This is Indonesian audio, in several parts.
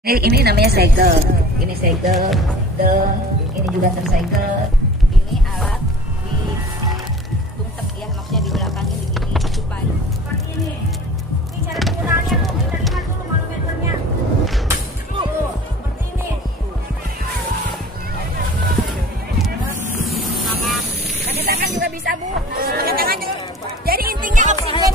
Ini namanya segel. Ini segel, ini juga tersegel. Ini alat di tungtep ya, maksudnya di belakangnya begini supaya seperti ini. Ini cara penggunaannya tuh, kita lihat dulu manometernya. Seperti ini. Pakai tangan juga bisa, Bu. Pakai tangan juga. Jadi intinya oksigennya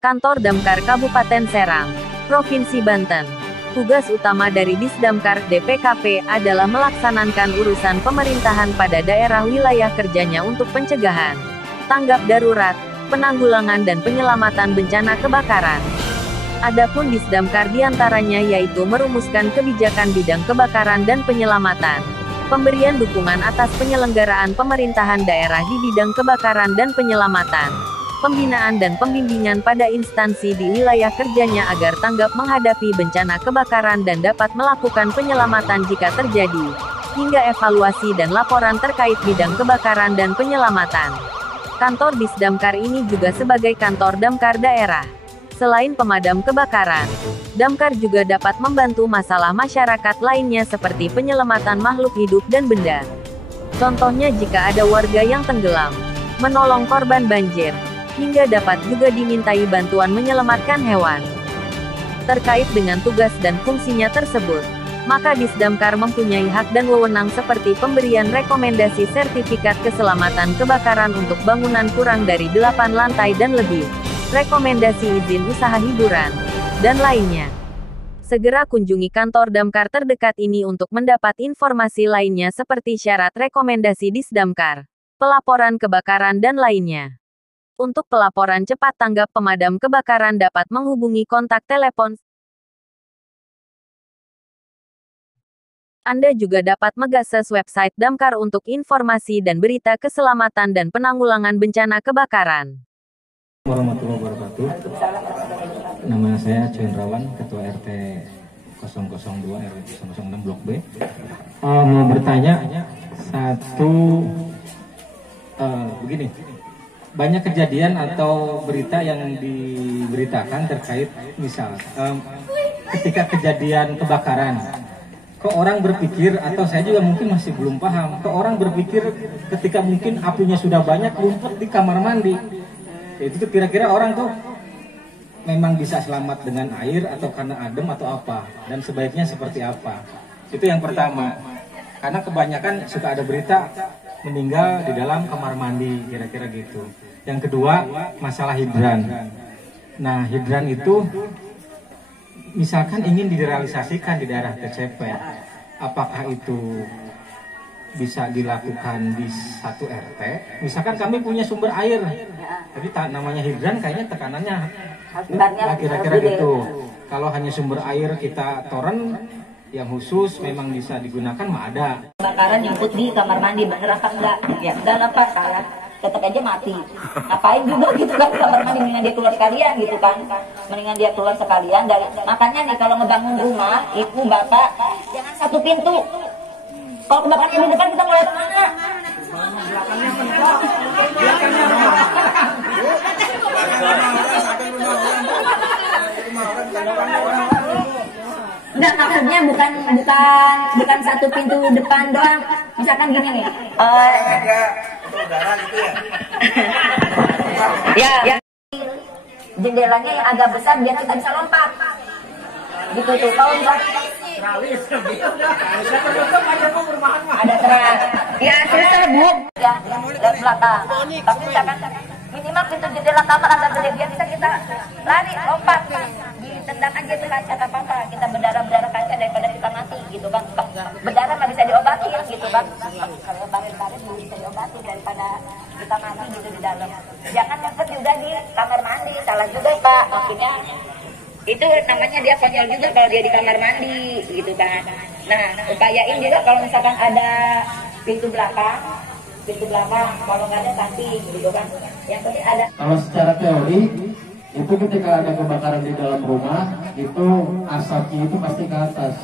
Kantor Damkar Kabupaten Serang, Provinsi Banten. Tugas utama dari Disdamkar DPKP adalah melaksanakan urusan pemerintahan pada daerah wilayah kerjanya untuk pencegahan, tanggap darurat, penanggulangan dan penyelamatan bencana kebakaran. Adapun Disdamkar diantaranya yaitu merumuskan kebijakan bidang kebakaran dan penyelamatan, pemberian dukungan atas penyelenggaraan pemerintahan daerah di bidang kebakaran dan penyelamatan, pembinaan dan pembimbingan pada instansi di wilayah kerjanya agar tanggap menghadapi bencana kebakaran dan dapat melakukan penyelamatan jika terjadi, hingga evaluasi dan laporan terkait bidang kebakaran dan penyelamatan. Kantor Disdamkar ini juga sebagai kantor damkar daerah. Selain pemadam kebakaran, damkar juga dapat membantu masalah masyarakat lainnya seperti penyelamatan makhluk hidup dan benda. Contohnya jika ada warga yang tenggelam, menolong korban banjir, hingga dapat juga dimintai bantuan menyelamatkan hewan. Terkait dengan tugas dan fungsinya tersebut, maka Disdamkar mempunyai hak dan wewenang seperti pemberian rekomendasi sertifikat keselamatan kebakaran untuk bangunan kurang dari 8 lantai dan lebih, rekomendasi izin usaha hiburan, dan lainnya. Segera kunjungi kantor damkar terdekat ini untuk mendapat informasi lainnya seperti syarat rekomendasi Disdamkar, pelaporan kebakaran dan lainnya. Untuk pelaporan cepat tanggap pemadam kebakaran dapat menghubungi kontak telepon. Anda juga dapat mengakses website Damkar untuk informasi dan berita keselamatan dan penanggulangan bencana kebakaran. Warahmatullahi wabarakatuh. Nama saya Cuendrawan, Ketua RT 002 RW 006 Blok B. Mau bertanya begini. Banyak kejadian atau berita yang diberitakan terkait misal ketika kejadian kebakaran, kok orang berpikir, atau saya juga mungkin masih belum paham, kok orang berpikir ketika mungkin apinya sudah banyak ngumpet di kamar mandi, itu tuh kira-kira orang tuh memang bisa selamat dengan air atau karena adem atau apa, dan sebaiknya seperti apa. Itu yang pertama, karena kebanyakan suka ada berita meninggal di dalam kamar mandi, kira-kira gitu. Yang kedua, masalah hidran. Nah, hidran itu misalkan ingin direalisasikan di daerah TCP, apakah itu bisa dilakukan di satu RT? Misalkan kami punya sumber air, tapi namanya hidran kayaknya tekanannya kira-kira gitu. Kalau hanya sumber air kita toren yang khusus memang bisa digunakan mah ada. Kebakaran nyangkut di kamar mandi, bener apa enggak? Ya enggak lah Pak, salah. Tetap aja mati. Ngapain juga gitu kan kamar mandi, mendingan dia keluar sekalian gitu kan. Mendingan dia keluar sekalian. Makanya nih kalau ngebangun rumah, ibu, bapak, jangan satu pintu. Kalau kebakaran di depan kita mulai kemana? Enggak, maksudnya bukan satu pintu depan doang. Misalkan gini nih. Ya. Jendelanya yang agak besar biar kita bisa lompat. Gitu tuh. Kalau enggak ada terang. Ya, susah, Bu. Ya, dari belakang. Tapi misalkan minimal pintu jendela kamar agak gede biar bisa kita lari, lompat. Ditendang aja tuh kaca, gak apa-apa. Kita berdarah kaca daripada kita mati gitu kan. Berdarah nggak bisa diobati gitu kan. Kalau baret-baret bisa diobatin daripada kita mandi gitu di dalam. Jangan ngumpet juga di kamar mandi, salah juga Pak. Maksudnya itu namanya dia konyol juga kalau dia di kamar mandi gitu kan. Nah, upayain juga kalau misalkan ada pintu belakang kalau nggak ada samping gitu kan. Yang penting ada. Kalau secara teori itu ketika ada kebakaran di dalam rumah itu asapnya itu pasti ke atas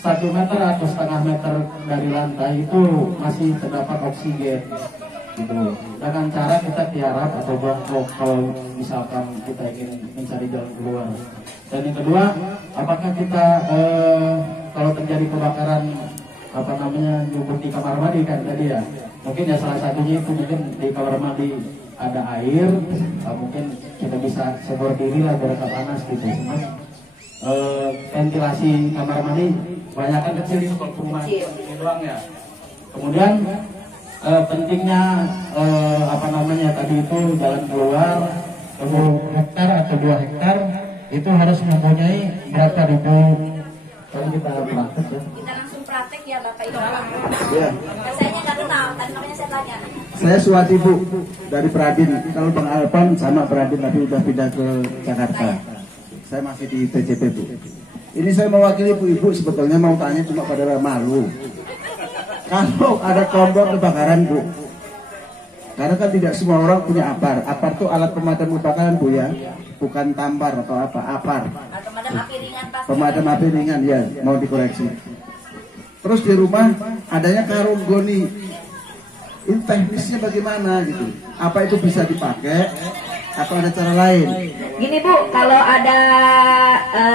1 meter atau setengah meter dari lantai itu masih terdapat oksigen gitu. Dengan cara kita tiarap atau bongkok kalau misalkan kita ingin mencari jalan keluar. Dan yang kedua, apakah kita kalau terjadi kebakaran nyumput di kamar mandi kan tadi ya, mungkin ya salah satunya itu mungkin di kamar mandi ada air, mungkin kita bisa sebor diri lah biar panas gitu. Cuma ventilasi kamar mandi kebanyakan kecil itu kalau rumah ini doang ya. Kemudian pentingnya tadi itu jalan keluar 1 hektar atau 2 hektar itu harus mempunyai berapa ribu. Tadi kita praktek ya. Kita langsung praktek ya Bapak Ibu. Iya. Saya nggak kenal, tadi namanya saya tanya. Saya Suwati Bu dari Pradin. Kalau Bang Alpan sama Pradin tapi udah pindah ke Jakarta. Saya masih di TCP Bu. Ini saya mewakili ibu-ibu sebetulnya mau tanya cuma pada malu. Kalau ada kompor kebakaran Bu, karena kan tidak semua orang punya apar. Apar itu alat pemadam kebakaran Bu ya, bukan tampar atau apa, apar. Pemadam api ringan pasti. Pemadam api ringan ya, mau dikoreksi. Terus di rumah adanya karung goni. Ini teknisnya bagaimana gitu? Apa itu bisa dipakai atau ada cara lain? Gini Bu, kalau ada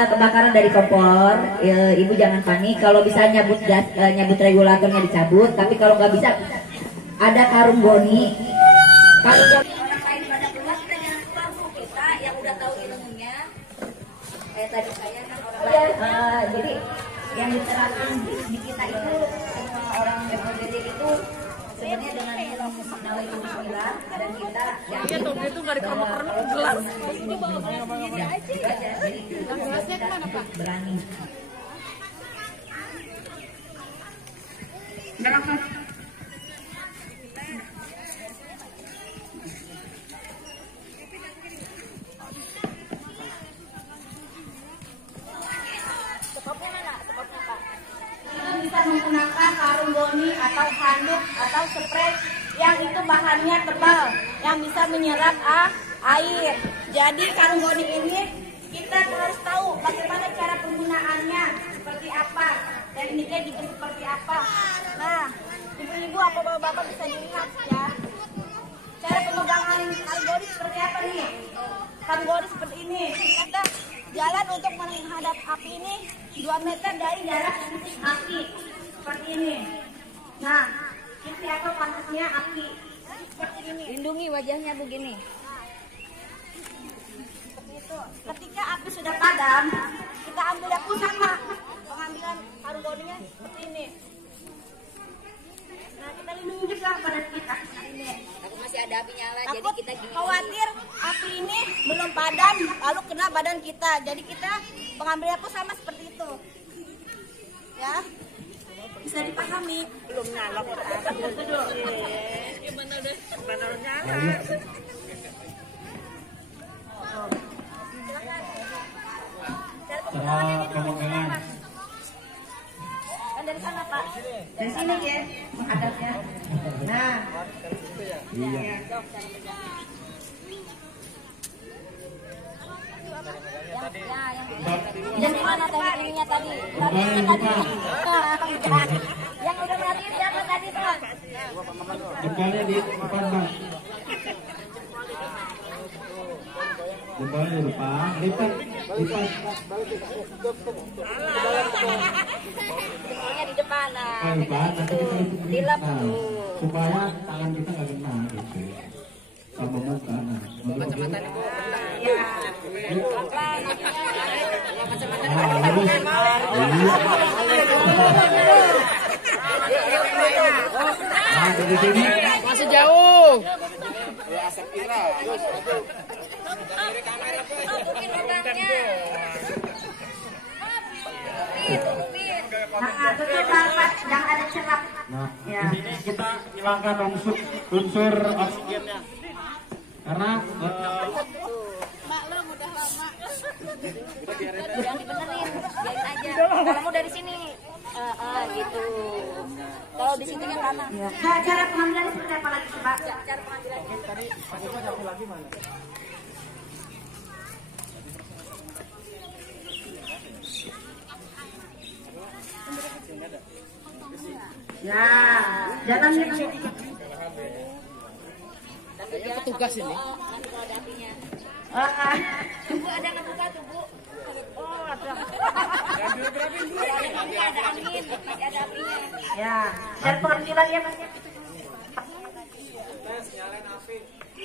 kebakaran dari kompor, Ibu jangan panik. Kalau bisa nyabut regulatornya dicabut. Tapi kalau nggak bisa, ada karung goni. Karung goni orang lain pada keluar, kita jangan keluar Bu. Kita yang udah tahu ilmunya, kayak tadi saya kan orang lain. Jadi yang diterapkan di kita itu semua orang berpengalaman itu sebenarnya dengan ilmu musnawaitul bismillah dan kita yang itu nggak dikerok-kerok gelas ini bawa begini aja jadi gelasnya kemana Pak? Berani bisa menggunakan karung goni atau handuk atau spray yang itu bahannya tebal yang bisa menyerap air. Jadi karung goni ini kita harus tahu bagaimana cara penggunaannya seperti apa, tekniknya juga seperti apa. Nah, ibu-ibu apa bapak-bapak bisa dilihat ya. Cara pemegangan karung goni seperti apa nih? Karung goni seperti ini. Kita jalan untuk menghadap api ini 2 meter dari jarak titik api seperti ini. Nah, ini apa panasnya api seperti ini. lindungi wajahnya begini. Seperti itu. Ketika api sudah padam, kita ambil yang sama. Pengambilan karung goninya seperti ini. Nah, kita lindungi juga pada kita ini. Takut masih ada api nyala, jadi Takut kita gini. khawatir api ini belum padam lalu kena badan kita. Jadi kita pengambilan pun sama seperti itu. Ya. Bisa dipahami. Belum nyala kok. Gimana udah? Benar nyala. Cara pemegangan. Kan dari sana, Pak. Dari sini ya, menghadapnya. Nah, Iya. Yang mana tekniknya tadi? Yang udah merhatiin siapa tadi, Pak? Jempolnya di depan Bang. Jempolnya di depan, lipat. jempolnya di depan. Nah, Depan, nanti kita lipat. dilap Nah, dulu. supaya tangan kita nggak kena gitu. Sama muka. Nah, kacamata nih Bu. Ya. Masih jauh. Mungkin lubangnya. Nah, tutup Pak, jangan ada celah. Nah, Ya. di sini kita hilangkan unsur oksigennya. Karena Maklum udah lama. Jangan dibenerin, biarin aja. Kalau mau dari sini, gitu. Kalau di situnya tanah. Ya. Nah, cara pengambilan seperti apa lagi sih, Pak? Cara pengambilannya. Ya, jalannya Petugas ini. Nanti kalau ada apinya. Tubuh ada ngebuka tubuh. Oh, ada. Masih ada angin, masih ada apinya. ya. Dan pengambilan ya, Mas.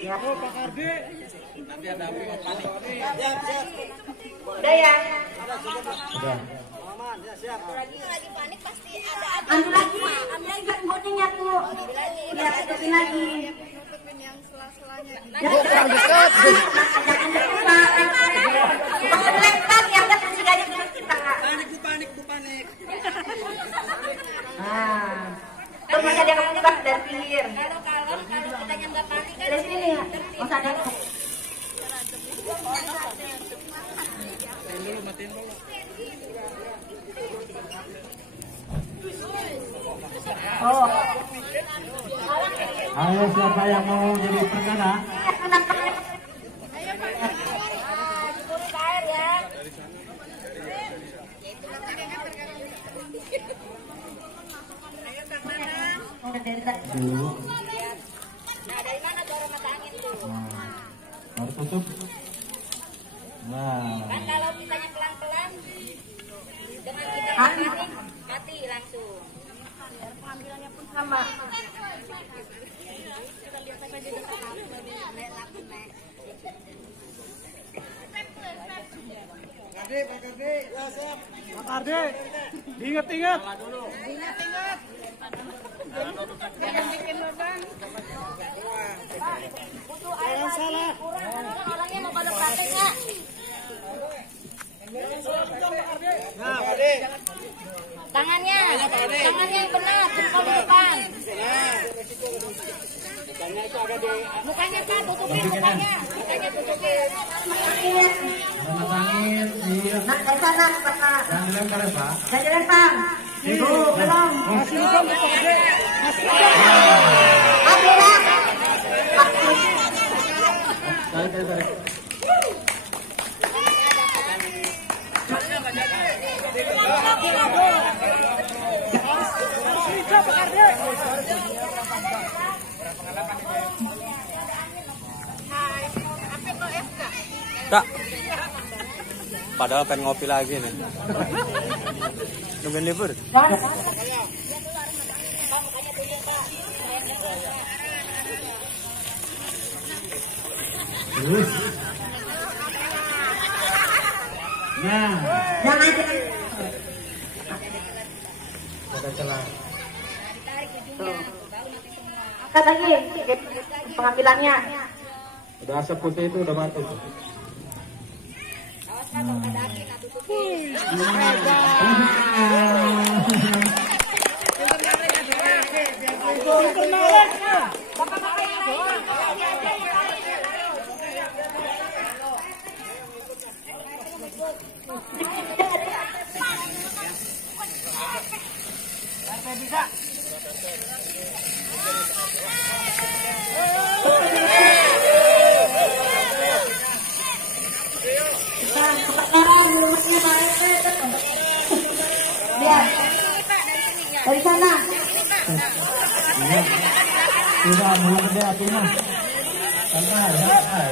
Ya. Udah ya. Lagi panik pasti ada api. Ambil lagi guntingnya tuh. Biar tutupin lagi. Jangan dekat, Pak. Jangan lempar ya, udah kasih aja dulu kita. Panik. Nah, terus masih ada kamu juga dari pinggir. Kalau kita yang nggak panik kan Dari sini ya, masih ada. Oh, ayo siapa yang mau jadi perdana? air ya. dari tadi. Dulu. Nah, dari mana suara mata angin tuh? Baru tutup. Nah, Kan kalau kitanya pelan-pelan dengan kita panik mati langsung. Pengambilannya pun sama. Pak Arde, ingat-ingat. Jangan bikin beban. Butuh air lagi. Kurang kan orangnya mau pada praktek nggak? Tangannya yang benar, jempol di depan. Mukanya Pak, tutupin mukanya. Mukanya tutupin. selamat angin. Iya. Nah, dari sana, Pak. Jangan dilempar ya, Pak. Jangan dilempar. Itu belum. Masih lupa Pak Arde. Ambillah. Tarik. Tak. Padahal pengen ngopi lagi nih. Nungguin libur. Nah, Jangan. ada celah. Angkat lagi pengambilannya. Udah asap putih itu udah mati. Lihat. Dari sana. Sudah mulai gede apinya. Santai, santai.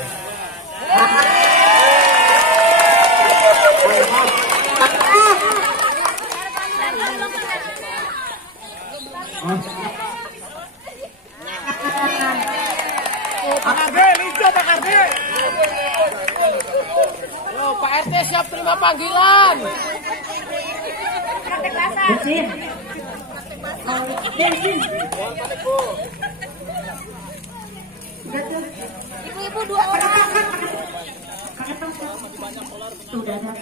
Pak Arde, lincah Pak Arde. Yo, Pak RT siap terima panggilan. Bensin. Bensin. Ibu-ibu 2 orang. Sudah ada.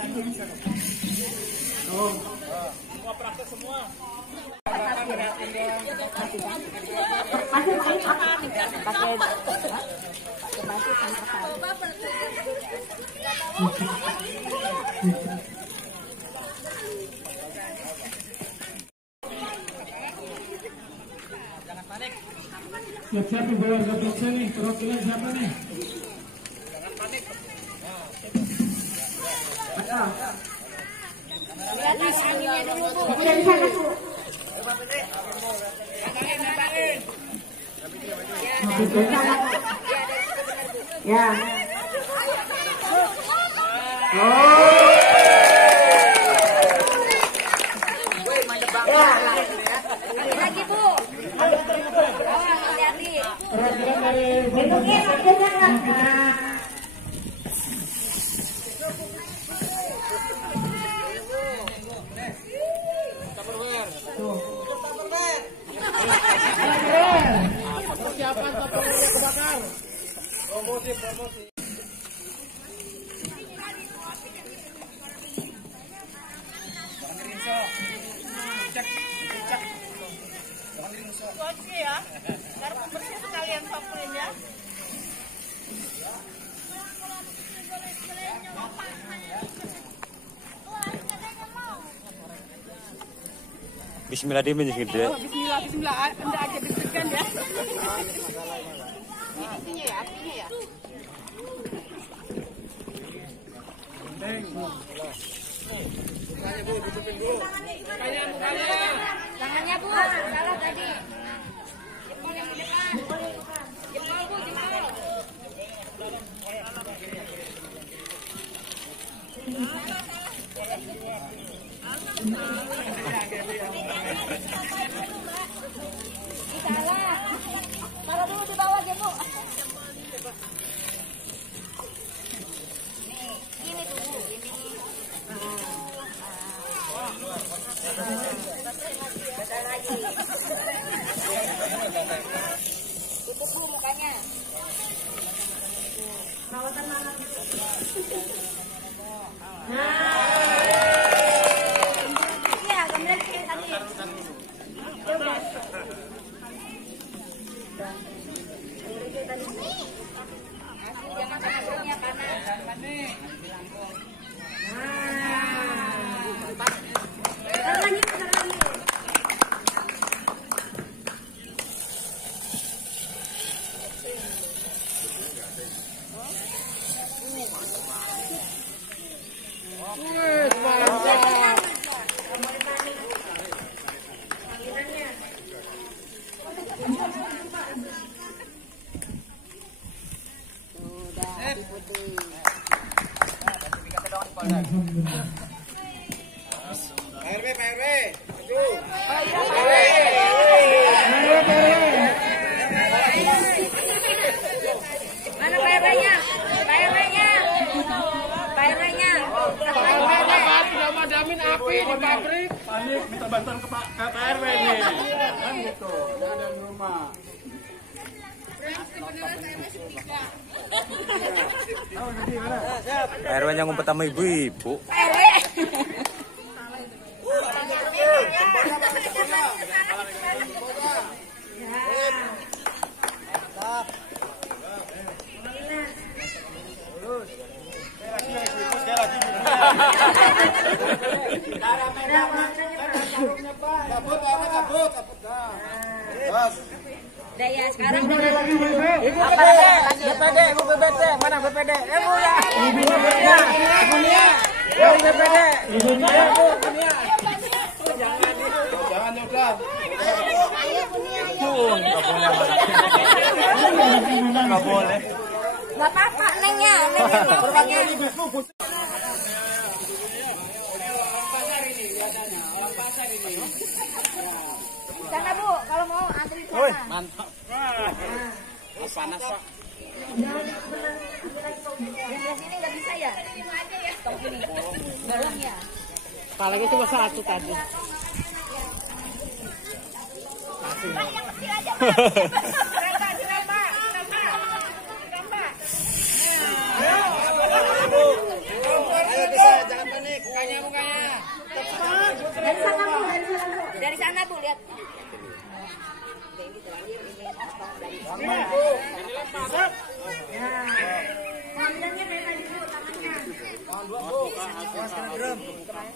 Oh. Semua praktek semua. Pakai pakai batu sama sekali. Siap-siap keluarga dokter nih, perwakilan siapa nih? Jangan panik. Lihat anginnya dulu, Bu. Dari sana, Bu. Ya. Lagi, Bu. Hati-hati. Bentuknya akhirnya Persiapan Tupperware kebakar. Promosi. Jangan dirinso. Cek. Jangan dirinso. Oke ya. Biar pembersih sekalian sapuin ya. Bismillah dia gede. Bismillah. Anda aja deg-degan ya. Apinya ya. Mukanya, Bu, tutupin, Bu. Mukanya. Tangannya, Bu. Salah tadi. Jempol yang di depan. Jempol, Bu, jempol. Salah. Taruh dulu di bawah aja, Bu. Nih, ini tuh, Bu. Ini. Betul lagi. Tutup, Bu, mukanya. Rawatan mana? Iya, gambar kayak tadi. Ya udah. Jangan panas panas. PRW. Maju. Mana PRW-nya? PRW-nya. Tidak madamin api di pabrik. Panik, minta bantuan ke PRW nih. Kan gitu. Nggak ada di rumah. RW-nya ngumpet sama ibu-ibu. Udah ya, sekarang Ibu BPD, Ibu BPD, mana BPD? Ibu ya. Ibunya. Ibu BPD. Ibunya. Jangan nyodar. Nggak boleh. nggak apa-apa, nengnya mau sana Bu, kalau mau antri sana. Mantap. Panas Pak. Yang belah sini nggak bisa ya? Tong ini, balongnya. Palingnya cuma satu tadi. Pak, yang kecil aja Pak. Jangan panik, mukanya. Dari sana Bu, dari sana Bu, lihat. Tangannya kayak tadi dulu, tangannya.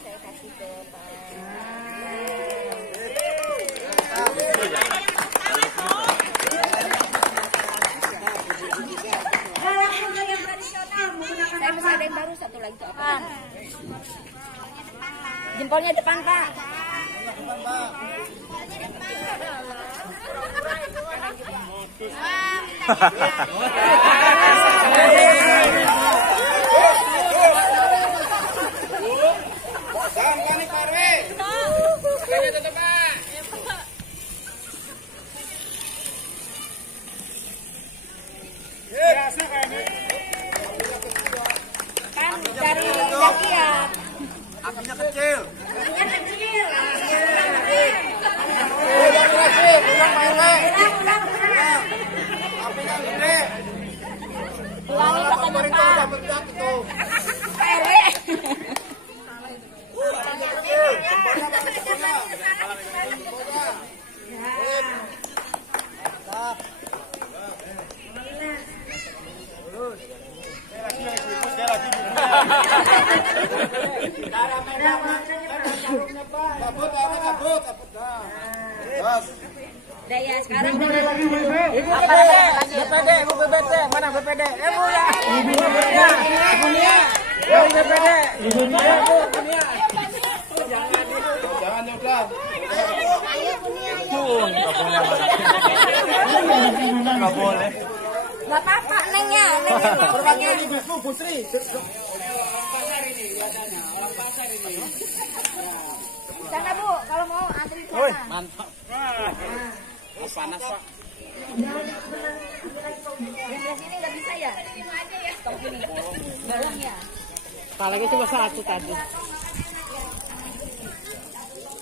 Saya kasih ke Pak. Yang tradisional menggunakan saya masih ada yang baru satu lagi itu apa? Jempolnya depan Pak. Kan dari daki ya. Apinya kecil. Apinya kecil. Apinya gede. Ulangi katanya Pak. Pak RW. Udah ya sekarang Ibu BPD, Ibu BPD, mana BPD? Ibu ya. Ibu Nia. Ibu BPD. Ibu Nia. Jangan nyoba. Ayo Bu Nia. Enggak boleh. Enggak apa-apa nengnya, nengnya. Ibu Putri. Sana Bu, kalau mau antri sana. Mantap. Panas Pak. Yang sini nggak bisa ya? Stop ini. Galang ya. Palanya cuma satu tadi.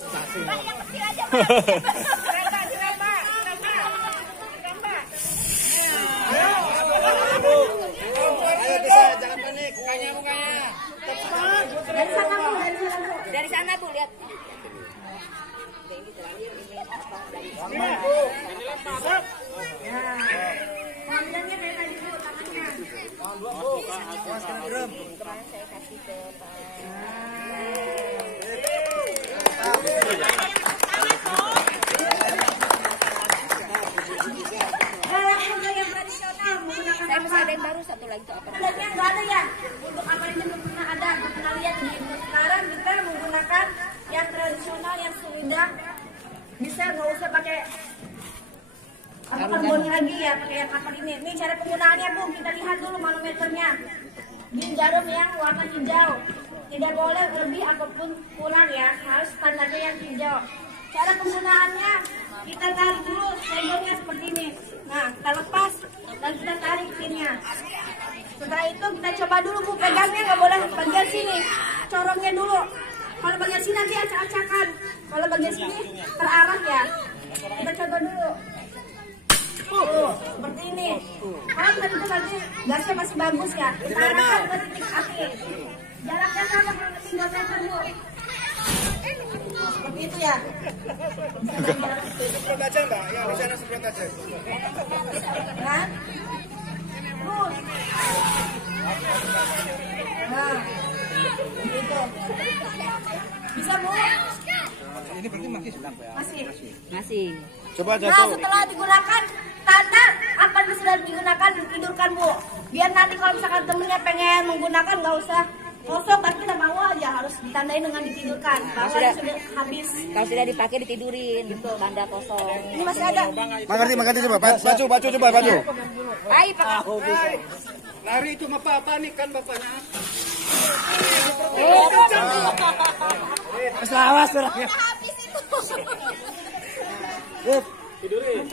Satu. Yang kecil aja Pak. Jangan panik, mukanya. Dari sana Bu, lihat. Ini terakhir ini apa dari sana. Tangannya kayak tadi dulu, tangannya. Saya kasih ke Pak. Yang tradisional menggunakan saya masih ada yang baru satu lagi itu apa? Adanya nggak ada ya. Untuk apa ini belum pernah ada, belum pernah lihat di Ibu. Sekarang kita menggunakan yang tradisional yang sudah bisa nggak usah pakai apa boni lagi ya, pakai yang kapal ini. Ini cara penggunaannya Bu, kita lihat dulu manometernya. Gin jarum yang warna hijau, tidak boleh lebih ataupun kurang ya, harus standarnya yang hijau. Cara penggunaannya kita tarik dulu senggolnya seperti ini. Nah, kita lepas dan kita tarik pinnya. Setelah itu kita coba dulu Bu, pegangnya nggak boleh bagian sini, corongnya dulu. Kalau bagian sini nanti acak-acakan. Kalau bagian sini terarah ya. Kita coba dulu. Seperti ini. Kalau tadi itu nanti gasnya masih bagus ya. Kita arahkan ke titik api. Jaraknya sama kurang lebih 2 meter Bu. Seperti itu ya. Semprot aja Mbak, yang di sana semprot aja. Kan? Terus. Nah, gitu. Bisa Bu? Ini berarti masih sedang ya? Masih. Coba jatuh. Nah, setelah digunakan, tanda apa yang sudah digunakan tidurkan Bu. Biar nanti kalau misalkan temennya pengen menggunakan nggak usah kosong, tapi kita bawa aja harus ditandain dengan ditidurkan. Kalau sudah habis. Kalau sudah dipakai ditidurin, gitu. Tanda kosong. Ini masih ada. Mengerti coba. Baju coba baju. Ayo Pak. Lari itu apa panik kan bapaknya. Awas orangnya. Habis itu. Tidurin.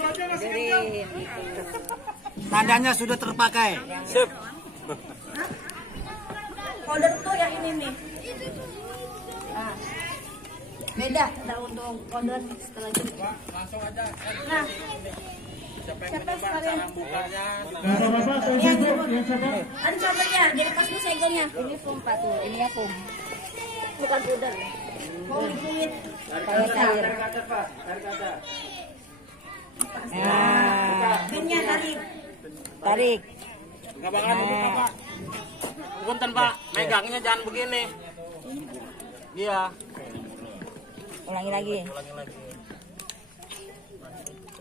Tandanya sudah terpakai. Sip. Kode tuh yang ini nih. Nah, beda ada untuk kode setelah itu. Langsung aja. Nah, siapa sekalian? Ada contohnya, jadi pas dulu segelnya. Ini foam Pak tuh, ini ya foam. Bukan pudar. Mau dikulit. Tarik kaca Pak, tarik kaca. Nah, pinnya tarik Tarik. Enggak banget buka, Pak. Punten, Pak. Megangnya jangan begini. Iya. Ulangi lagi. Ulangi lagi.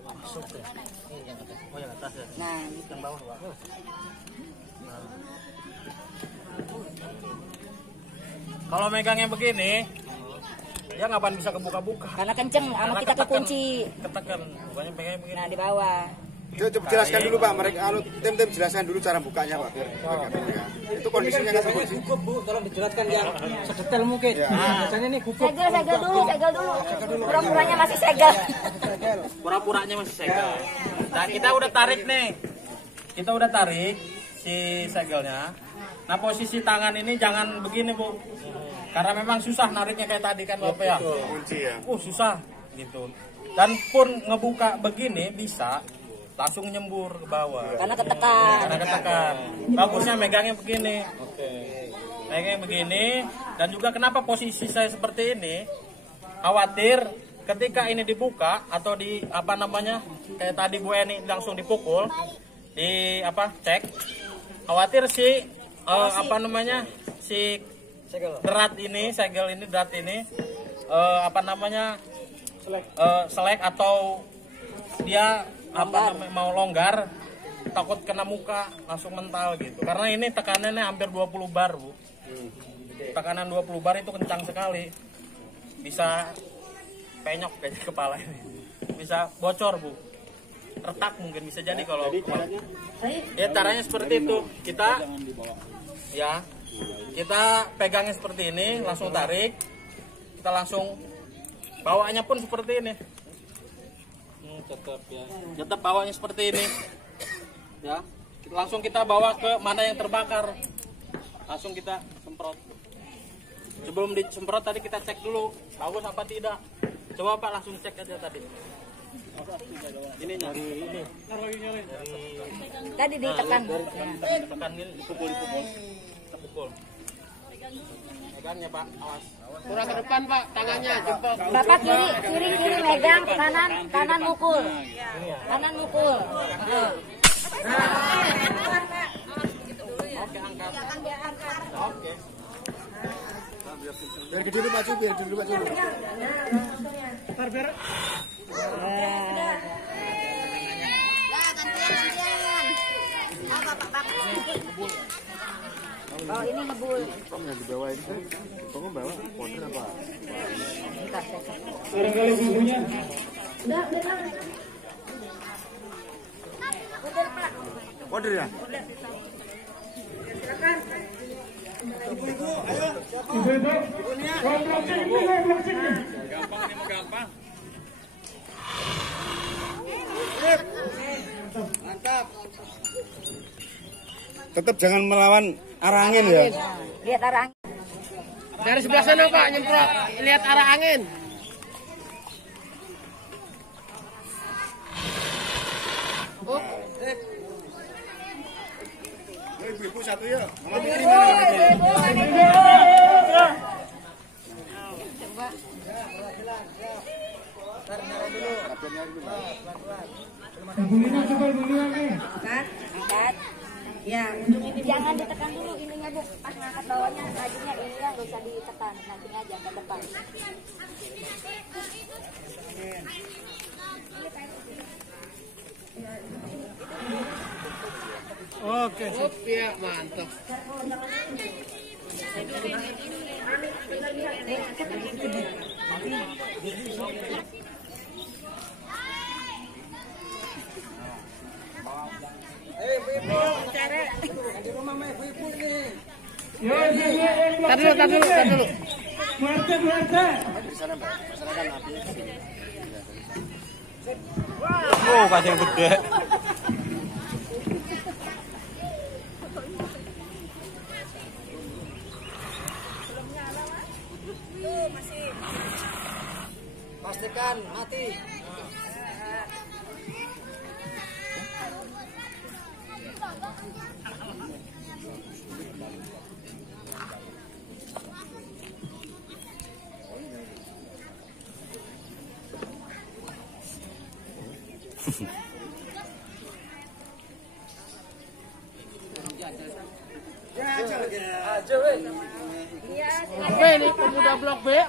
Masuk ya. Ini yang atas. Oh, yang atas ya. Nah, Yang bawah, Pak. Nah. Kalau megangnya begini, dia ngapain bisa kebuka-buka? karena kenceng sama kita kekunci. Ketekan. Bukannya megangnya begini. Nah, di bawah. Coba jelaskan dulu Pak, mereka tim jelaskan dulu cara bukanya Pak. Itu kondisinya kan seperti cukup Bu, tolong dijelaskan yang sedetail mungkin. Biasanya nih gugup. Segel dulu. Pura-puranya masih segel. Pura-puranya masih segel. Nah, kita udah tarik nih. Kita udah tarik si segelnya. Nah, posisi tangan ini jangan begini, Bu. Karena memang susah nariknya kayak tadi kan Bapak ya. kunci ya. Susah gitu. Dan pun ngebuka begini bisa langsung nyembur ke bawah. Karena ketekan. Bagusnya megangnya begini. Megangnya begini. Dan juga kenapa posisi saya seperti ini? Khawatir ketika ini dibuka atau di apa namanya kayak tadi Bu Eni langsung dipukul, di apa cek. Khawatir si apa namanya si drat ini, segel ini, drat ini apa namanya selek atau dia apa namanya mau longgar, takut kena muka langsung mental gitu. Karena ini tekanannya hampir 20 bar, Bu. Tekanan 20 bar itu kencang sekali. Bisa penyok kayak kepala ini. Bisa bocor, Bu. Retak mungkin bisa jadi kalau ya caranya seperti itu. Kita pegangnya seperti ini, langsung tarik. Kita langsung bawanya pun seperti ini. Tetap bawanya seperti ini. Ya. Langsung kita bawa ke mana yang terbakar. Langsung kita semprot. Sebelum disemprot tadi kita cek dulu bagus apa tidak. Coba Pak langsung cek aja tadi. Ininya ini. Tadi ditekan. Ditekan ini dipukul. Kita pukul. Megangnya Pak, awas. Kurang ke depan Pak, tangannya jempol. Bapak kiri megang, kanan mukul. Oke, angkat. Oke. Biar gede dulu maju, biar dulu maju. Biar. Oh, ini ngebul. Yang di bawah ini, kamu bawa powder apa? Barangkali bumbunya. Powder ya? Ibu-ibu, komplek sini. Gampang ini mau gampang. Mantap. Tetap jangan melawan arah angin ya. Lihat arah angin. Dari sebelah sana Pak, nyemprot. Lihat arah angin. Ibu satu ya. Angkat. Ya, jangan ditekan dulu ininya Bu. Pas ngangkat bawahnya, lajunya ininya nggak usah ditekan, nantinya aja ke depan. Oke, ya mantap. Tar dulu. Oh, pas yang gede. Pastikan mati. Oke, ini pemuda blok B. Ayo,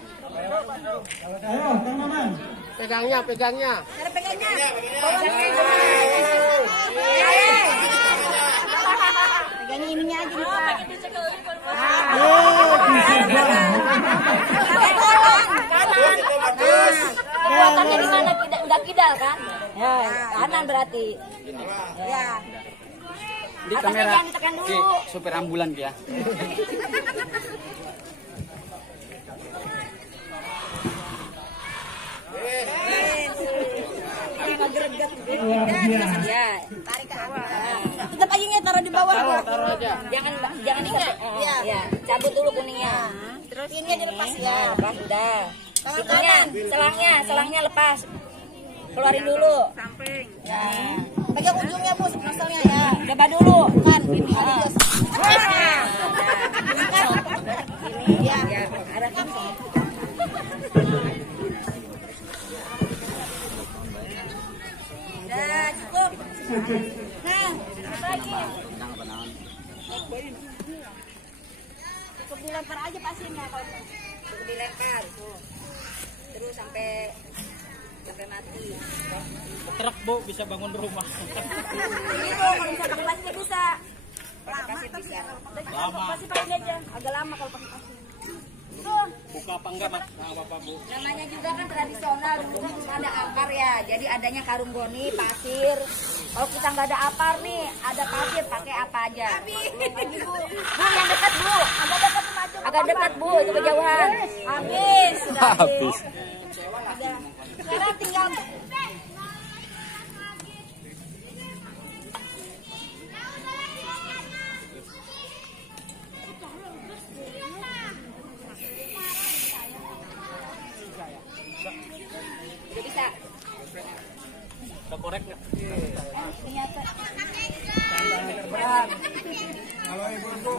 teman-teman. Pegangnya. Cara pegangnya. Pegangnya ininya aja nih, Pak. Kekuatannya di mana? Enggak kidal kan? Ya, kanan berarti. Ya. Di Atasnya kamera. jangan ditekan dulu. Supir ambulan ya. Ya. Tarik ke atas. Tetap aja nih taruh di bawah. Taruh aja. Jangan ikat. Ya. Cabut dulu kuningnya. Terus ini dilepas ya. Ya, lepas udah. Tangan Itunya, selangnya lepas. Keluarin dulu. samping. Ya. Pegang ujungnya, Bu, noselnya ya. Coba dulu. Kan ini. Ya. Ada kan? Udah cukup. Nah, apa lagi? Cukup dilempar aja pasirnya kalau Cukup dilempar. Terus sampai mati. Truk Bu bisa bangun rumah. Ini tuh kalau bisa pakai pasir bisa. Pakai pasir bisa. Lama. Pasir pakai aja. Agak lama kalau pakai pasir. Tuh. Buka apa enggak Mas? Nggak apa-apa Bu. Namanya juga kan tradisional, dulu kan cuma ada apar ya, jadi adanya karung goni, pasir. Kalau kita nggak ada apar nih, ada pasir, pakai apa aja. Bu, yang dekat Bu, agak dekat Bu, itu kejauhan. Habis, sudah habis. sekarang tinggal Udah bisa. Udah korek nggak? Kalau ibu-ibu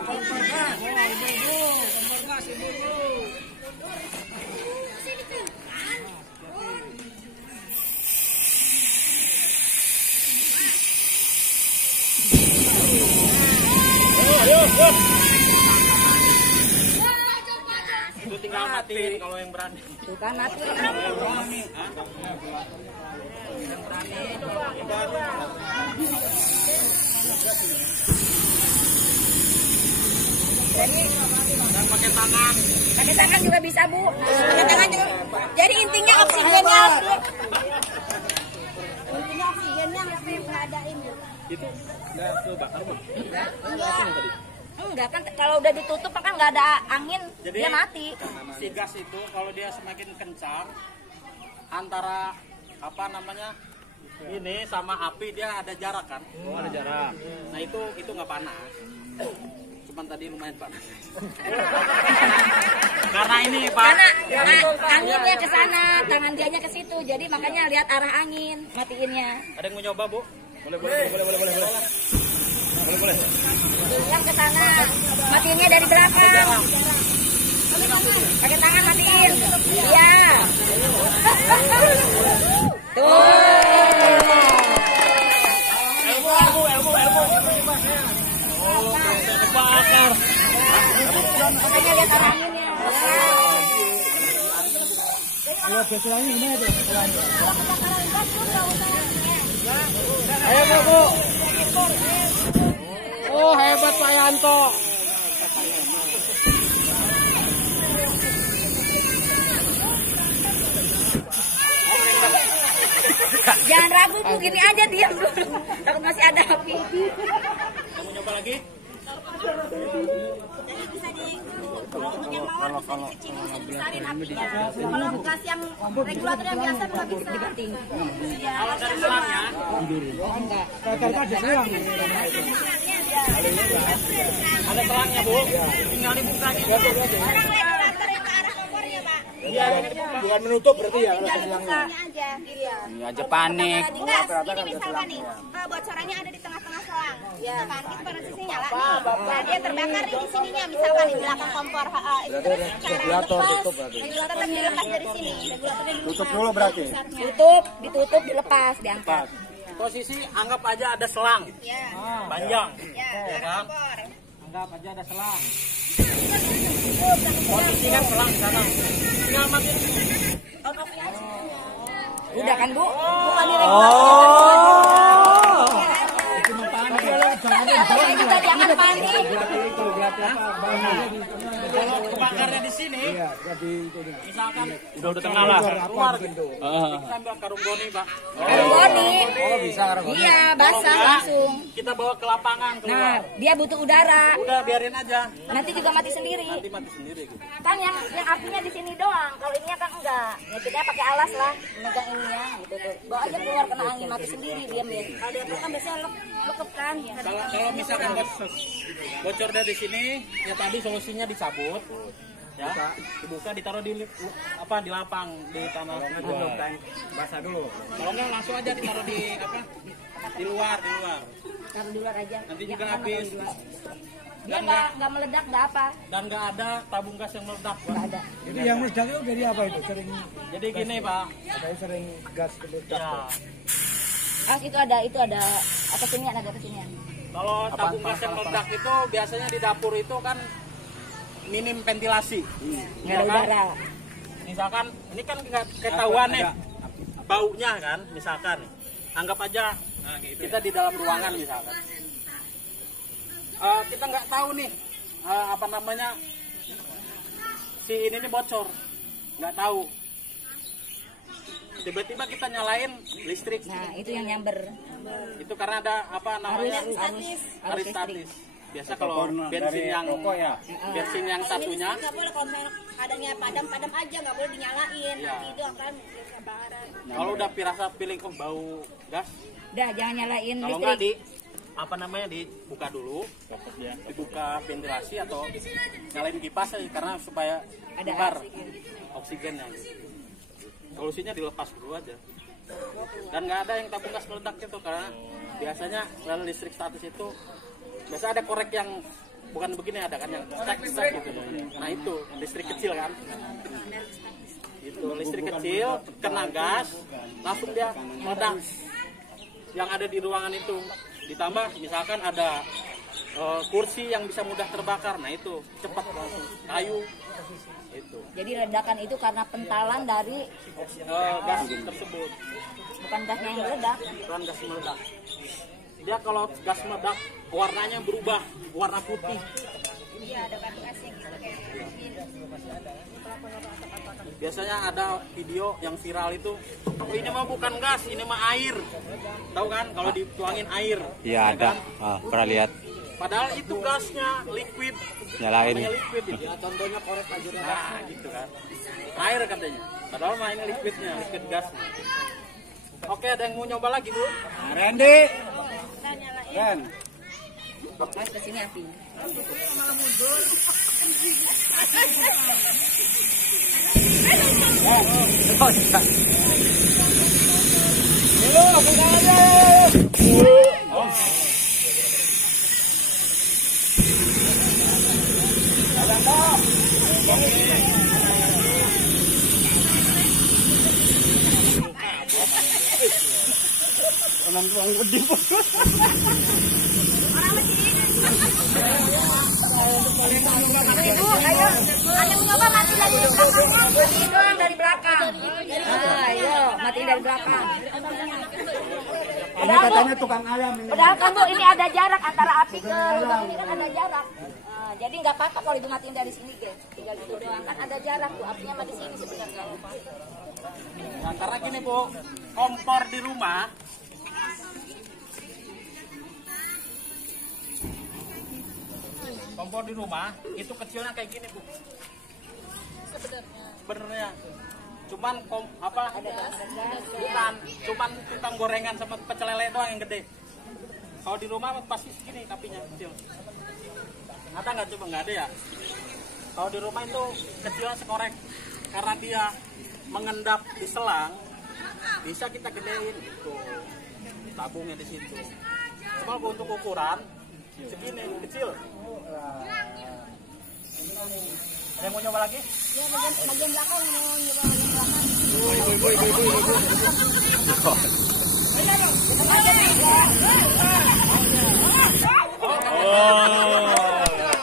Itu tinggal matiin kalau yang berani. Tuh kan mati. Jadi Dan pakai tangan. pakai tangan juga bisa Bu. pakai tangan juga. Jadi intinya oksigennya ngadain. Itu nggak kebakar Bu. Enggak kan kalau udah ditutup kan nggak ada angin, Jadi dia mati. si gas itu kalau dia semakin kencang antara apa namanya ini sama api dia ada jarak kan? Oh, ada jarak. Nah itu nggak panas. Cuman tadi lumayan panas. Karena ini Pak. Karena anginnya ke sana, tangan dianya ke situ. Jadi makanya lihat arah angin, matiinnya. Ada yang mau nyoba Bu? Boleh. Yang ke sana, matiinnya dari belakang. Pakai tangan matiin. Iya. Tuh. Bakar. Makanya lihat arah anginnya. Ayo beselanya ini aja. Ayo Bu. Oh hebat Pak Yanto. Jangan ragu Bu, gini aja diam dulu. Takut masih ada api. Kamu nyoba lagi? Kalau bekas yang regulator yang biasa nggak bisa. Kalau dari selangnya, ada selangnya Bu. Tinggal dibuka gitu. Orang regulator yang ke arah kompornya, Pak. Iya, dibuka. Bukan menutup berarti ya. Tinggal dibuka aja. Iya. Ini aja panik. Gas, ini misalkan nih, bocorannya ada di tengah-tengah selang. Ya. Kan itu pada sisi nyala nih. Nah, dia terbakar nih di sininya, misalkan di belakang kompor. Terus regulator tutup berarti. regulator tetap dilepas dari sini. Regulatornya Tutup dulu berarti. Ditutup, dilepas, diangkat. Posisi anggap aja ada selang Ya. panjang, Ya, ya kan? kompor. Anggap aja ada selang. Posisi kan selang di sana. Tinggal matiin. Udah kan Bu? Bukan jangan panik. Kalau kebakarnya di sini, misalkan udah tengah lah, keluar gitu. Kita ambil karung goni, Pak. Karung goni. Oh, bisa karung goni. Iya, basah langsung. Kita bawa ke lapangan keluar. Nah, dia butuh udara. Udah biarin aja. Nanti juga mati sendiri. Nanti mati sendiri gitu. Kan yang apinya di sini doang. Kalau ininya kan enggak. Ya kita pakai alas lah, megang ininya gitu tuh. Bawa aja keluar kena angin mati sendiri diam ya. Kalau dia kan biasanya lekep kan. Kalau misalkan bocor dari sini, ya tadi solusinya dicabut. Ya, dibuka, ditaruh di di lapang, di tanah dulu, basah dulu. Kalau enggak langsung aja ditaruh di di luar. Taruh di luar aja. Nanti juga habis. Dia nggak meledak, nggak apa. Dan nggak ada tabung gas yang meledak. Nggak ada. Jadi yang meledak itu dari apa itu? Sering. Jadi gini Pak. Katanya sering gas meledak. Ya. Itu ada atas sini ada atas sini. Kalau tabung gas yang meledak itu biasanya di dapur itu kan minim ventilasi. Nggak ada udara. Misalkan ini kan nggak ketahuan nih baunya kan, misalkan. Anggap aja kita di dalam ruangan misalkan. Kita nggak tahu nih si ini nih bocor, nggak tahu. Tiba-tiba kita nyalain listrik. Nah itu yang nyamber. Itu karena ada arus statis. Biasa kalau bensin yang satunya nggak boleh kalau adanya padam aja, nggak boleh dinyalain. Ya. Nanti itu akan kebakaran. Kalau udah pirasa feeling bau gas, udah jangan nyalain kalau listrik. nggak dibuka dulu, dibuka ventilasi atau nyalain kipas aja karena supaya ada keluar oksigennya. Solusinya dilepas dulu aja. Dan nggak ada yang tabung gas meledak itu karena biasanya kalau listrik statis itu biasa ada korek yang bukan begini, ada kan yang stek gitu. Nah itu listrik kecil kan. Itu listrik kecil kena gas langsung dia meledak. Yang ada di ruangan itu ditambah misalkan ada kursi yang bisa mudah terbakar, nah itu cepat langsung kayu itu. Jadi ledakan itu karena pentalan dari gas tersebut, bukan gasnya yang meledak. bukan gas meledak. Dia kalau gas meledak warnanya berubah warna putih. Iya, ada batu asing gitu kayak. Biasanya ada video yang viral itu, oh ini mah bukan gas, ini mah air. Tahu kan kalau dituangin air? Iya ada, kan? pernah lihat. Padahal itu gasnya liquid. Nyalain. Liquid ya, contohnya korek aja. Nah, gitu kan. Air katanya. Padahal mah ini liquidnya, liquid gasnya. Oke, ada yang mau nyoba lagi, Bu? Randy. Kan. Mas ke sini api. Orang tuang gede. Ibu, ayo. Ada yang mencoba mati dari belakangnya. Mati doang dari belakang. Ayo, mati dari belakang. Ini katanya tukang ayam ini. Padahal kan Bu, ini ada jarak antara api ke lubang ini kan ada jarak. Nah, jadi nggak apa-apa kalau ibu matiin dari sini, guys. Tinggal gitu doang kan ada jarak tuh, apinya mah di sini sebenarnya. Nah, karena gini Bu, kompor di rumah itu kecilnya kayak gini Bu. Sebenarnya cuman cuman tukang gorengan sama pecel lele doang yang gede. Kalau di rumah pasti segini kapinya kecil. Ada nggak? Coba nggak ada ya. Kalau di rumah itu kecilnya sekorek karena dia mengendap di selang, bisa kita gedein gitu. Tabungnya di situ. Cuma untuk ukuran segini kecil. Ada yang mau nyoba lagi? Ya, bagian belakang mau nyoba bagian belakang. Oh.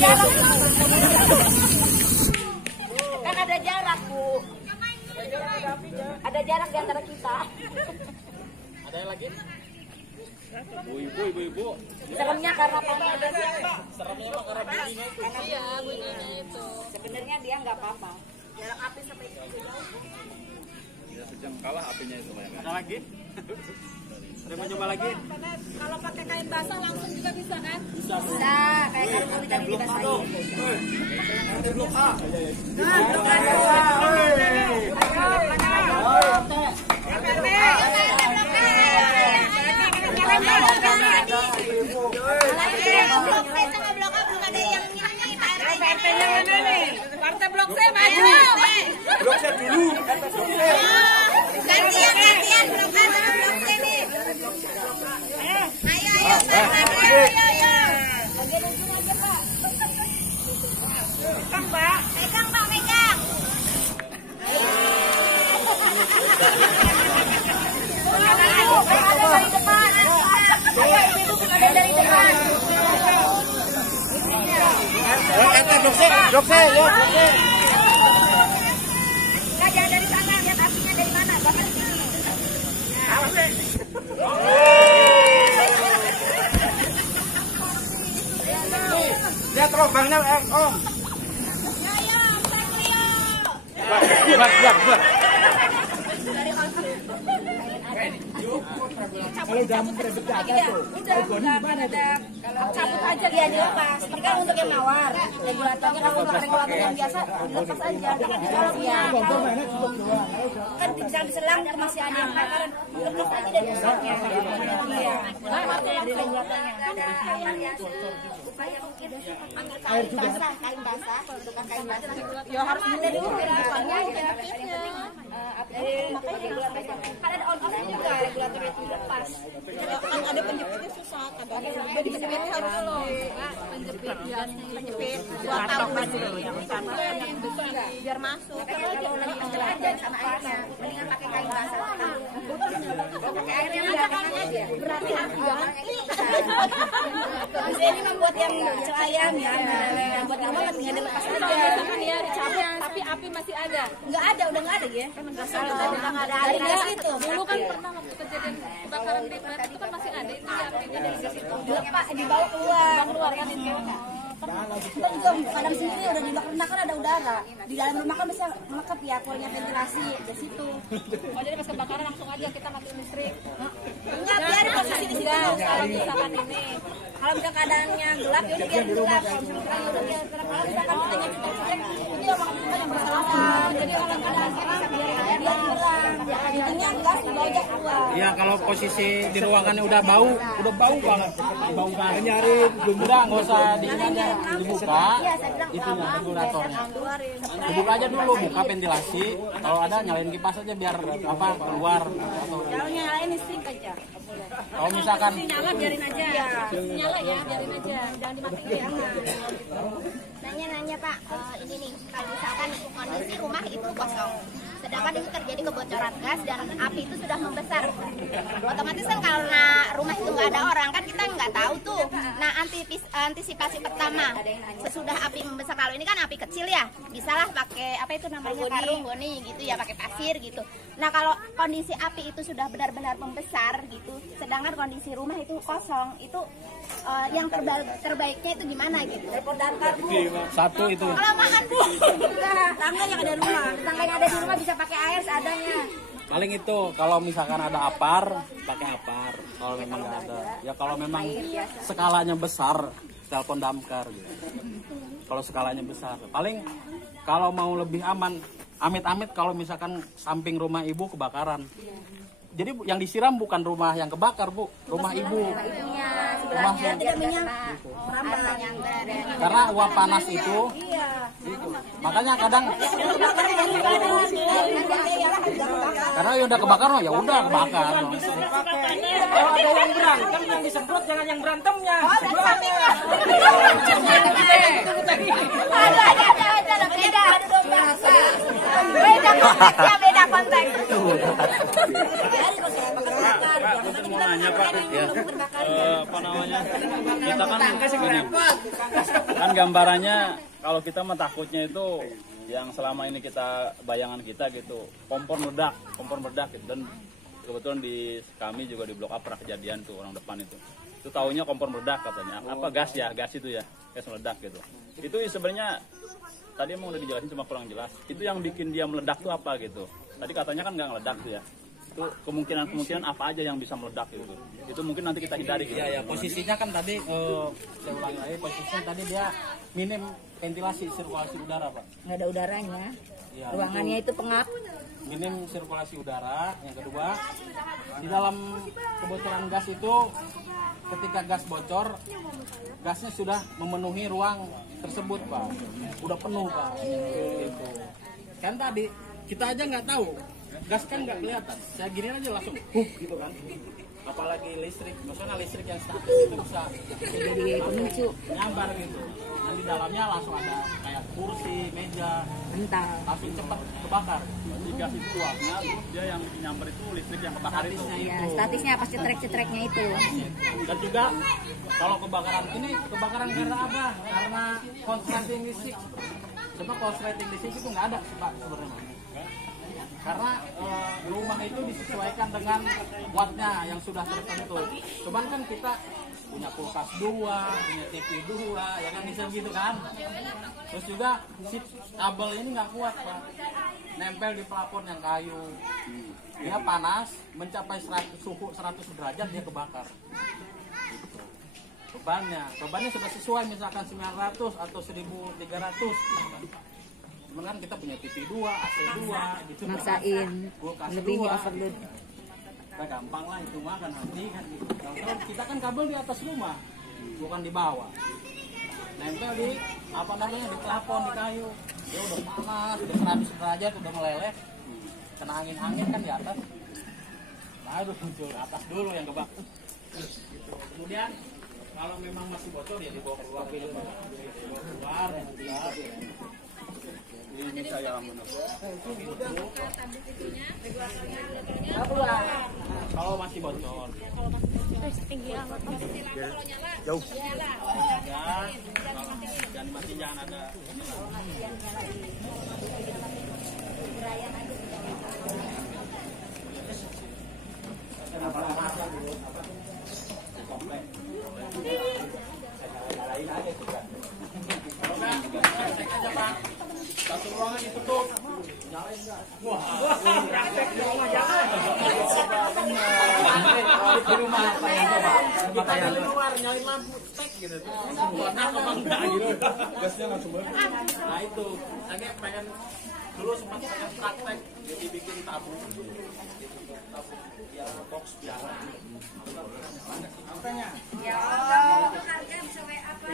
jarak. Kan ada jarak, Bu. Ada jarak di antara kita. Ada yang lagi? Ibu. Seremnya karena panas. Seremnya mah karena bunyinya itu. Iya, bunyinya itu. Sebenarnya dia nggak apa-apa. Jarak api sampai Ya sejam kalah apinya itu. Ada lagi? Ada mau coba lagi? kalau pakai kain basah langsung juga bisa kan? Bisa. Kayak kalau tadi dibasahin. Blok A. Partai Blok C maju. Blok C dulu. Gantian Blok A sama Blok C nih. Ayo. Pegang, Mbak. Pegang. Ada dari depan. Ayo, ibu ada dari depan. Blok C, ya. Nggak, jangan dari sana, lihat apinya dari mana. Bakal di sini. Awas deh. Lihat lubangnya, Om. Buat. Kalau udah berdekat tuh, Cabut aja dia dilepas. Ini kan untuk yang mawar. Regulatornya kalau untuk regulator yang biasa dilepas aja. Kan bisa diselang masih ada yang kebakaran. Lepas aja dari pusatnya. Iya. Dari regulatornya. Supaya mungkin ambil kain basah, bentukan kain basah. Ya harus ada dulu regulatornya. Kan ada on-off juga regulator itu dilepas. Kan ada penjepitnya susah. Penjepit harus loh. Penjepit 2 tahun biar masuk. Kalau lagi penjelajahan sama airnya, mendingan pakai kain basah. Pakai air yang belakangan aja. Berarti api banget. Ini membuat yang celayam ya. Buat yang banget nggak dilepas aja. Kan ya dicabut, tapi api masih ada. Nggak ada, udah nggak ada ya. Udah nggak ada air gas itu. Dulu kan pernah waktu kejadian kebakaran di Pet itu kan masih ada itu apinya dari situ. Dilepas, dibawa keluar kan itu. Kita juga kadang sendiri udah di belakang kan ada udara. Di dalam rumah kan bisa melekap ya, kurangnya ventilasi di situ. Oh jadi pas kebakaran langsung aja kita matiin listrik. Enggak, biar posisi di situ. Kalau misalkan ini, kalau misalkan keadaannya gelap ya biar gelap. Kalau misalkan udah biar terang, kalau misalkan kita nyecek ini orang kita yang bersalah. Jadi kalau keadaan terang biar terang. Intinya gas dibawa aja keluar. Iya, kalau posisi di ruangannya udah bau banget. Bau banget. Nyari udah nggak usah dibuka. Itunya regulatornya. Dibuka aja dulu, buka ventilasi. Kalau ada nyalain kipas aja biar keluar. Kalau nyalain listrik aja. Kalau misalkan nyala biarin aja. Nyala ya, biarin aja. Jangan dimatiin ya. Nanya Pak, ini nih, kalau misalkan kondisi rumah itu kosong, sedangkan itu terjadi kebocoran gas dan api itu sudah membesar, otomatis kan karena rumah itu nggak ada orang kan kita nggak tahu tuh. Nah antisipasi pertama sesudah api membesar, kalau ini kan api kecil ya, bisalah pakai apa itu namanya karung goni gitu ya, pakai pasir gitu. Nah kalau kondisi api itu sudah benar-benar membesar gitu, sedangkan kondisi rumah itu kosong, itu yang terbaiknya itu gimana gitu? Telepon damkar Bu. Satu itu. Kelamaan Bu. Tangga yang ada di rumah, tangga yang ada di rumah bisa pakai air seadanya. Paling itu kalau misalkan ada apar, pakai apar. Kalau memang nggak ada, ya kalau memang skalanya besar, telepon damkar gitu. Kalau skalanya besar, paling kalau mau lebih aman, amit-amit kalau misalkan samping rumah ibu kebakaran. Jadi yang disiram bukan rumah yang kebakar Bu, rumah ibu. Rumah yang karena uap panas itu, makanya kadang karena ya udah kebakar, ya udah kebakar. Kalau ada yang berantem yang disemprot, jangan yang berantemnya. Beda konteks. Pak, mau nanya Pak, ya, apa namanya? Kita kan gini, kan gambarannya kalau kita mah takutnya itu yang selama ini kita bayangan kita gitu, kompor meledak gitu. Dan kebetulan di kami juga di Blok A pernah kejadian tuh orang depan itu taunya kompor meledak katanya, apa gas itu ya, gas meledak gitu. Itu sebenarnya tadi emang udah dijelasin cuma kurang jelas. Itu yang bikin dia meledak tuh apa gitu. Tadi katanya kan nggak meledak tuh ya. Itu kemungkinan apa aja yang bisa meledak gitu. Itu mungkin nanti kita hindari gitu. Iya, posisinya kan tadi saya ulangi lagi, posisinya tadi dia minim ventilasi sirkulasi udara, Pak. Nggak ada udaranya. Ya, Ruangannya itu pengap. Minim sirkulasi udara. Yang kedua, di dalam kebocoran gas itu ketika gas bocor, gasnya sudah memenuhi ruang tersebut, Pak. Udah penuh, Pak. Gitu. Kan tadi kita aja nggak tahu, gas kan nggak kelihatan. Saya gini aja langsung, gitu kan. Apalagi listrik, maksudnya listrik yang statis itu bisa jadi pemicu nyambar gitu. Nanti dalamnya langsung ada kayak kursi, meja, mental, langsung cepat kebakar. Jadi gas itu uapnya, dia yang nyambar itu listrik yang kebakar itu. Ya, statisnya pas cetrek-cetreknya itu. Dan juga kalau kebakaran ini kebakaran karena apa? Karena konsleting listrik. Coba konsleting listrik itu nggak ada, Pak, sebenarnya. Karena rumah itu disesuaikan dengan wattnya yang sudah tertentu. Cuman kan kita punya kulkas 2, punya TV 2, ya kan bisa gitu kan. Terus juga si kabel ini nggak kuat, Pak. Nempel di plafon yang kayu. Dia panas, mencapai suhu 100 derajat dia kebakar. Bebannya sudah sesuai, misalkan 900 atau 1300 gitu kan. Cuman kan kita punya TV 2, AC 2 gitu. Maksain, lebih overload. Kita gampang lah itu mah kan nanti kan gitu. Terus kita kan kabel di atas rumah, bukan di bawah. Nempel di apa namanya di plafon, di kayu. Dia udah panas, udah 100 derajat, udah meleleh. Kena angin kan di atas. Baru muncul atas dulu yang kebak. Gitu. Kemudian kalau memang masih bocor ya dibawa keluar gitu. Keluar. Ini saya menurut. Kalau masih bocor. Tinggi amat. Jauh. Dan masih jangan ada. Satu ruangan ditutup. Nyalain enggak? Wah, praktek di rumah jangan. Di rumah apa yang kita dari luar nyalain lampu tek gitu. Warna apa enggak gitu. Gasnya langsung banget. Nah itu, saya pengen dulu sempat pengen praktek jadi bikin tabung. Ya box biasa. Apanya? Ya, harga bisa WA apa?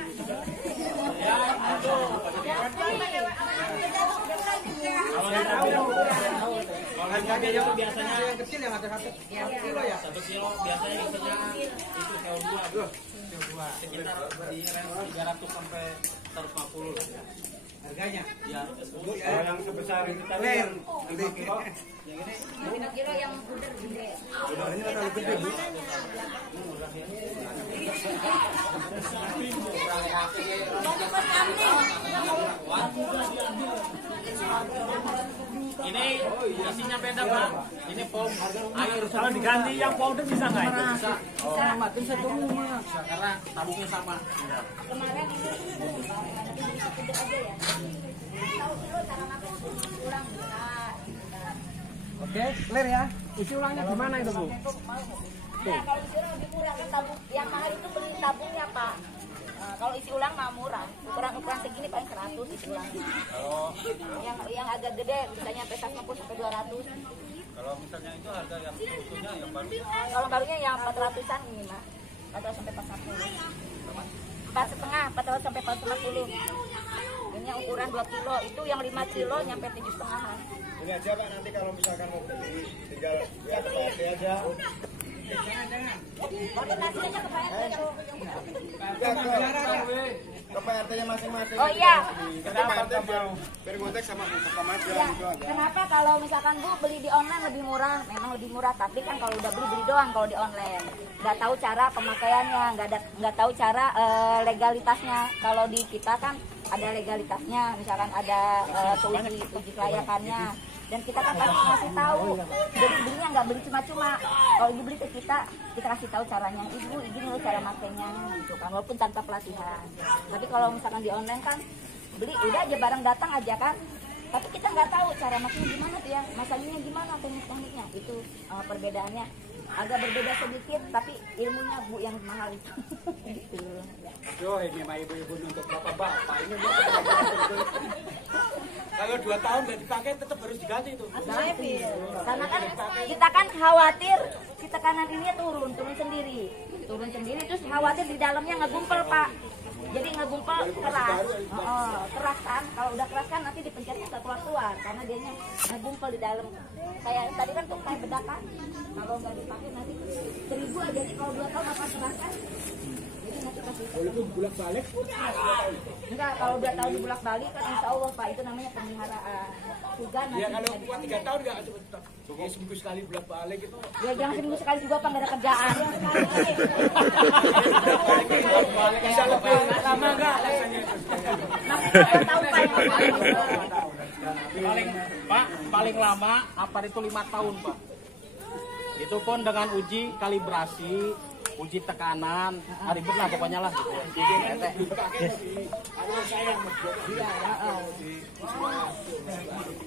Ya, aduh. Kalau harganya itu biasanya yang kecil yang ada 1 kilo ya, 1 kilo biasanya isinya itu CO2 sekitar di range 300 sampai 150 harganya. Ya, kalau yang sebesar ini tadi yang 5 kilo, yang ini 5 kilo yang udah gede. Udaranya terlalu gede, Bu. Ini isinya beda, Pak. Ini pom air. Kalau diganti yang powder bisa nggak itu? Bisa. Mati satu rumah. Karena tabungnya sama. Kemarin itu aja ya. Tahu dulu cara makan kurang. Oke, clear ya. Isi ulangnya gimana itu, Bu? Nah, kalau isi ulang lebih murah kan tabung. Yang mahal itu beli tabungnya, Pak. Kalau isi ulang mah murah. Ukuran segini paling 100 isi ulangnya. Yang agak gede misalnya sampai 150 sampai 200. Kalau misalnya itu harga yang utuhnya yang baru. Kalau barunya yang 400-an ini mah. 400 sampai 450. 4,5, 400 sampai 450. Ini yang ukuran 2 kilo, itu yang 5 kilo nyampe 7,5-an. Ini aja Pak, nanti kalau misalkan mau beli tinggal ya ke Pak aja. Nasinya ke Pak RT. Ke Pak RT-nya masing-masing. Oh iya. Kenapa biar konteks sama Bapak aja Ya, gitu aja. kenapa kalau misalkan Bu beli di online lebih murah? Memang lebih murah, tapi kan kalau udah beli doang kalau di online. Nggak tahu cara pemakaiannya, nggak tahu cara legalitasnya. Kalau di kita kan ada legalitasnya, misalkan ada uji kelayakannya. Dan kita kan pasti ngasih tahu. Jadi belinya nggak beli cuma-cuma. Kalau dibeli ke kita kasih tahu caranya. Ibu, ini loh cara makainya gitu kan, walaupun tanpa pelatihan. Tapi kalau misalkan di online kan beli udah aja barang datang aja kan. Tapi kita nggak tahu cara makainya gimana tuh ya, masaknya gimana, tekniknya itu perbedaannya. Agak berbeda sedikit, tapi ilmunya Bu yang mahal itu. Gitu. Yo, ini mah ibu-ibu untuk bapak-bapak ini. Kalau 2 tahun nggak dipakai tetap harus diganti itu. Karena kan kita kan khawatir si tekanan ini turun sendiri terus khawatir di dalamnya ngegumpel Pak. Jadi ngegumpel keras, keras kan. Kalau udah keras kan nanti dipencetnya nggak keluar karena dianya ngegumpel di dalam. Kayak tadi kan tuh kayak bedak kan. Kalau nggak dipakai nanti 1000 aja nih kalau 2 tahun akan keras kan. Jadi nanti kasih. Walaupun bolak-balik. Enggak, kalau 2 tahun dibulak-balik kan insya Allah Pak, itu namanya pemeliharaan. Juga nanti. Ya kalau kuat 3 tahun nggak tetap. Ya, seminggu sekali bolak-balik itu. Ya jangan seminggu sekali juga Pak, nggak ada kerjaan. Bisa lebih lama nggak? Paling lama apa itu 5 tahun Pak. Itu pun dengan uji kalibrasi, uji tekanan, ribet lah pokoknya lah.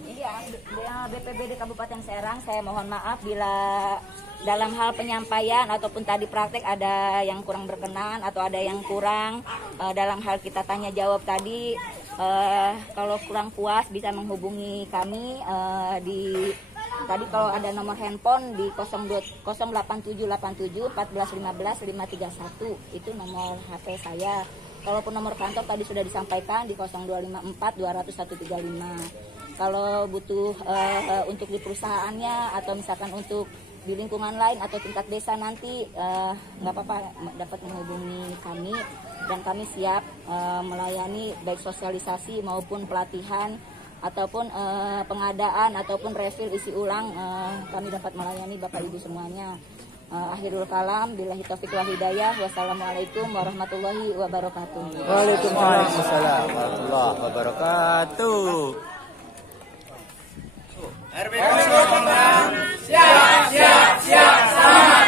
Iya, BPBD Kabupaten Serang, saya mohon maaf bila dalam hal penyampaian ataupun tadi praktek ada yang kurang berkenan atau ada yang kurang dalam hal kita tanya jawab tadi. Kalau kurang puas bisa menghubungi kami di tadi kalau ada nomor handphone di 08787 1415 531 itu nomor HP saya. Kalaupun nomor kantor tadi sudah disampaikan di 0254 200 135. Kalau butuh untuk di perusahaannya atau misalkan untuk di lingkungan lain atau tingkat desa nanti nggak apa-apa dapat menghubungi kami dan kami siap melayani baik sosialisasi maupun pelatihan ataupun pengadaan ataupun refill isi ulang kami dapat melayani Bapak Ibu semuanya. Akhirul kalam, billahi taufiq wal hidayah. Wassalamualaikum warahmatullahi wabarakatuh. Waalaikumsalam warahmatullahi wabarakatuh. RW 06 siap selamat.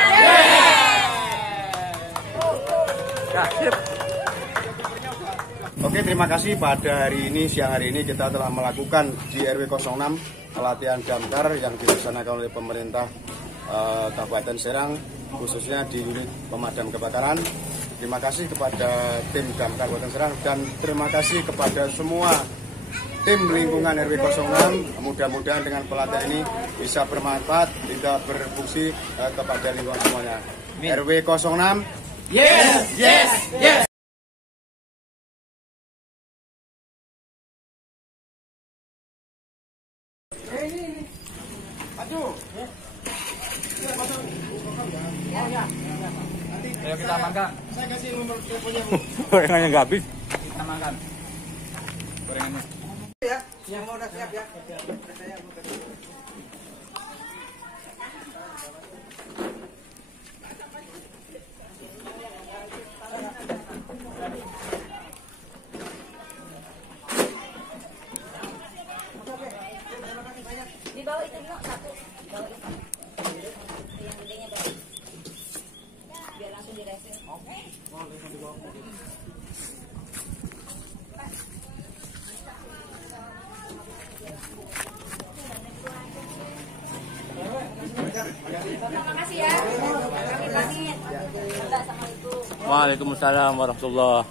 Oke, terima kasih pada siang hari ini kita telah melakukan di RW 06 pelatihan damkar yang dilaksanakan oleh pemerintah Kabupaten Serang, khususnya di unit pemadam kebakaran. Terima kasih kepada tim damkar Kabupaten Serang dan terima kasih kepada semua tim lingkungan RW 06. Mudah-mudahan dengan pelatihan ini bisa bermanfaat, bisa berfungsi kepada lingkungan semuanya. RW 06. Yes. Ayo kita makan. Saya kasih nomor teleponnya Bu. Gorengannya nggak habis. Kita makan gorengannya. Ya, yang mau udah siap ya. Di bawah itu dulu satu. Bawah itu. Yang gedenya bawah. Biar langsung direfill. Terima kasih ya. Kami pamit. Assalamualaikum. Waalaikumsalam warahmatullahi.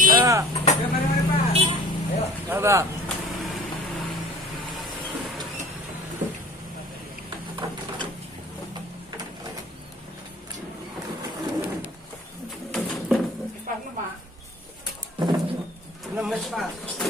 Ya. Pak. Mas Pak.